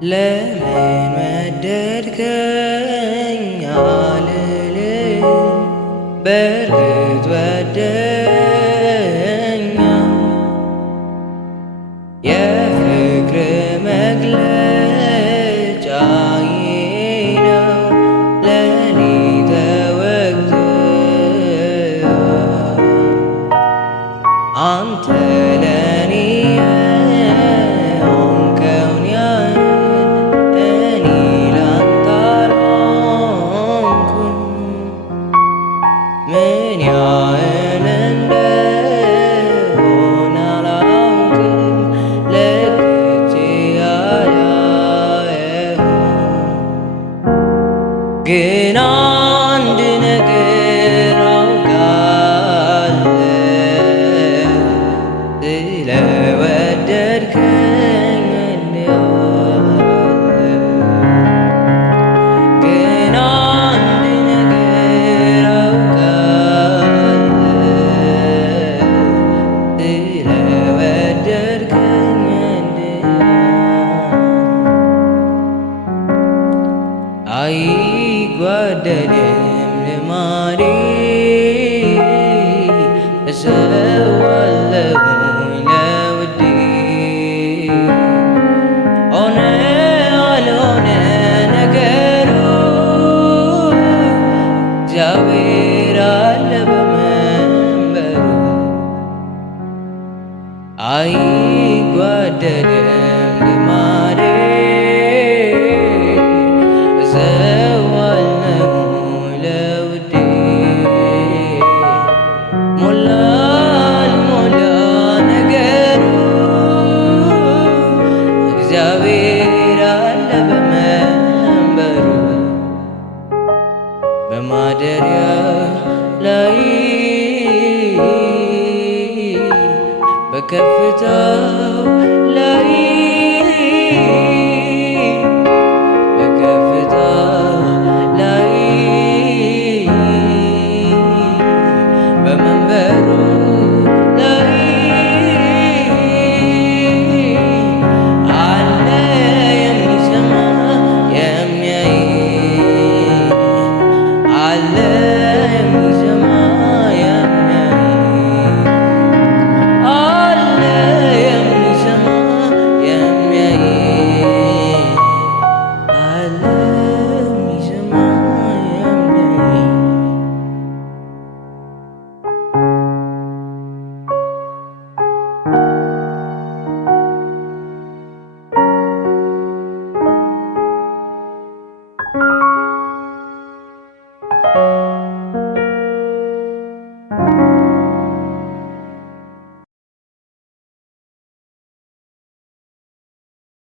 ለምን ወደድከኝ አልልም፣ በእርግጥ ወደኸኛል። የፍቅር መግለጫዬ ነው ለኔ ተወግተሃል። አንተ ለኔ የሆንከውን ያህል እኔ ላንተ አልሆንኩም። ምን ያህል እንደሆነ አላውቅም፣ ለክቼ አላየሁም። ግን አንድ ነገር አውቃለሁ፣ ስለወደድከኝ ወድጄሃለሁ። ግን አንድ ነገር አውቃለሁ፣ ስለወደድከኝ ወድጄሃለሁ። አይጓደል